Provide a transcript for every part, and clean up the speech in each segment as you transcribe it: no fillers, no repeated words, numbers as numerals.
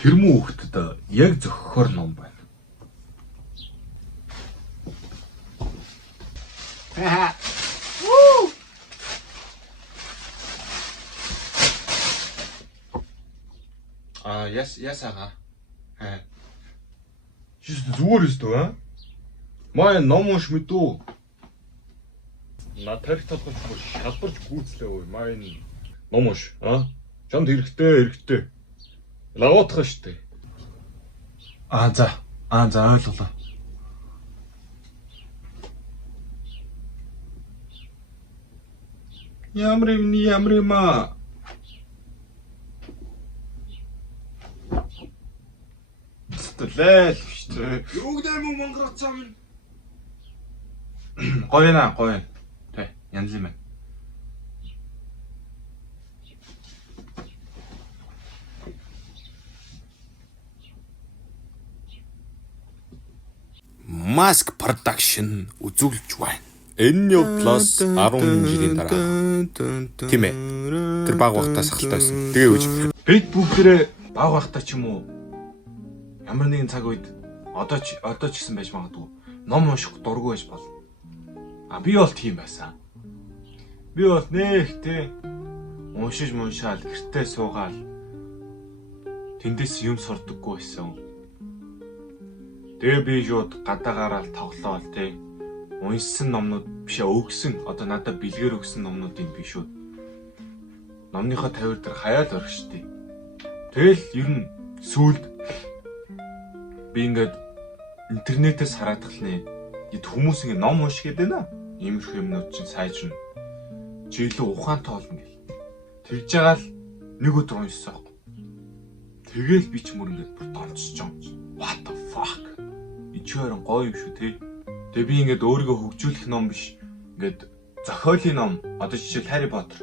Тэр муу хөлтөд яг зохихоор ном байна. Ясаага. Зүгээр өстөө аа. Маа ном унш мэдүү. На тарих толгойч шалбарч гүйцлээ ой. Маа энэ ном унш аа. Чамд хэрэгтэй. Лаваатах штэ. За ойлголоо. Ямар юм аа. Лэл штэ. Юу гэдэг юм Монгол цаа минь. Гоё. Тэ, янз юм байна. Mask Production үзүүлж байна. Enyo Plus 10 жилийн дараа. Тийм ээ. Тэр баг багтаас халтайсан. Тэгээ үж. Бид бүгдээрээ баг багтаа ч юм уу ямар нэгэн цаг үед одоо ч гэсэн байж магадгүй ном унших дургүй байж болно. Би бол тийм байсан. Би бол нэх тэ уншаал гэртээ суугаал тэндээс юм сурдаггүй байсан. Тэгээ би шууд гадаа гараал тоглоол тэ уншсан номнууд бишээ өгсөн одоо надад бэлгээр өгсөн номнуудыг би шууд номныхоо тавир дээр хаяал орхиштий. Тэгэл ер нь сүүлд би ингээд интернетээс хараад тахлаа. Хүмүүс ингэ ном унших гэдэг нэ. Иймэрхүү юмнууд чинь сайжрна. Чи илүү ухаантай болно гэл. Тэгж байгаа л нэг өдөр уншсан. Тэгэл би ч мөр ингээд бүр донцож байгаа. What the fuck? Ичээрэн гоё юм шүү те. Тэгээ би ингээд өөрийгөө хөгжүүлэх ном биш. Ингээд зохиолын ном. Одоо жишээл Harry Potter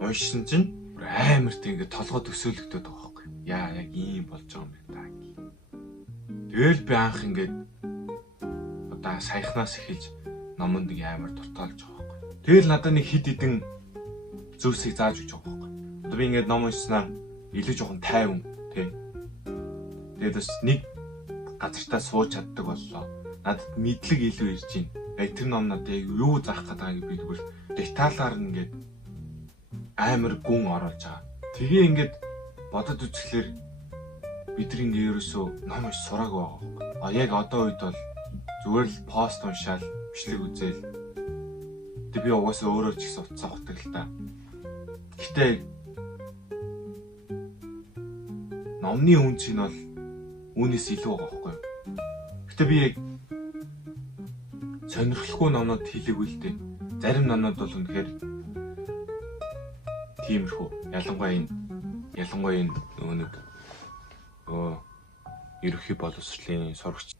уншсан чинь амар тийм ингээд толгой төсөөлөгдөд байгаа байхгүй. Яа яг ийм болж байгаа юм байна та. Тэгэл би анх ингээд одоо саяхнаас эхэлж номонд нэг амар дурталж байгаа байхгүй. Тэгэл надад нэг хид хідэн зүйлсийг зааж өгч байгаа байхгүй. Одоо би ингээд ном уншснаа илүү жоохон тайван тий. Тэгээд бас нэг газартаа сууж чаддаг боллоо. Надад мэдлэг илүү ирж байна. Тэр ном надад юу заах гэдэг би тэгвэл деталаар ингээд амар гүн оруулж байгаа. Тэгээ ингээд бодод үзэхлээр бид нар ингээ ерөөсөө ном унш сураагүй байгаа. Яг одоо үед бол зүгээр л пост уншаал, бичлэг үзээл. Тэг би угаасаа өөрөө ч гэсэн утсаа ухдаг л та. Гэтэ номны үнц нь бол үүнээс илүү байгаа байхгүй юу? Гэтэ би яг сонирхолтой номнууд хийлээгүй л дээ. Зарим номнууд бол үнэхээр тиймэрхүү. Ялангуяа энэ нэг ерөнхий боловсролын сурагч.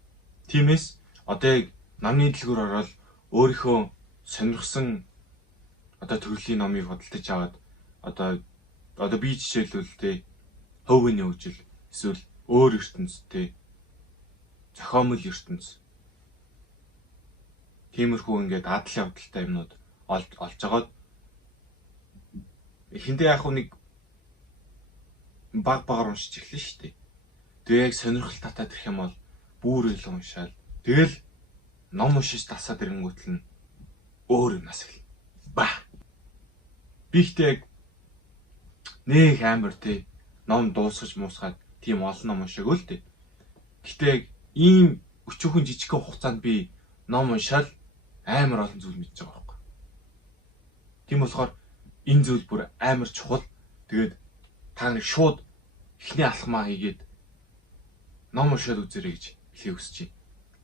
Тиймээс одоо яг намны дэлгүүр ороод өөрийнхөө сонирхсан одоо төрлийн номыг худалдаж аваад одоо би жишээлбэл тэ хөвгөний хөгжил эсвэл өөр ертөнцтэй зохиомл ертөнц тиймэрхүү ингээд адал явдалтай юмнууд олж агаад эхэндээ яг нэг багаар уншиж эхлэн шүү дээ. Тэгээ яг сонирхол татаад ирэх юм бол бүр илүү уншаал. Тэгэл ном уншиж тасаад ирэнгүүтэл нь өөр юм нас эхэл. Би ихтэй яг нэг амар тий ном дуусгаж муусгаад тийм олон ном уншаагүй л дээ. Гэтэ яг ийм өчүүхэн жижигхэн хугацаанд би ном уншаал амар олон зүйл мэдж байгаа байхгүй. Тийм болохоор энэ зүйл бүр амар чухал. Тэгээд та нэг шууд эхний алхмаа хийгээд ном уншаад үзээрэй гэж хэлхийг хүсэж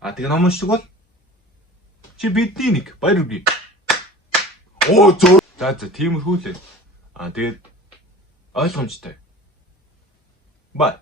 байна. Тэгээ ном уншдаг бол чи бидний нэг баяр хүргэе. За тиймэрхүү л. Тэгээд ойлгомжтой. Бай.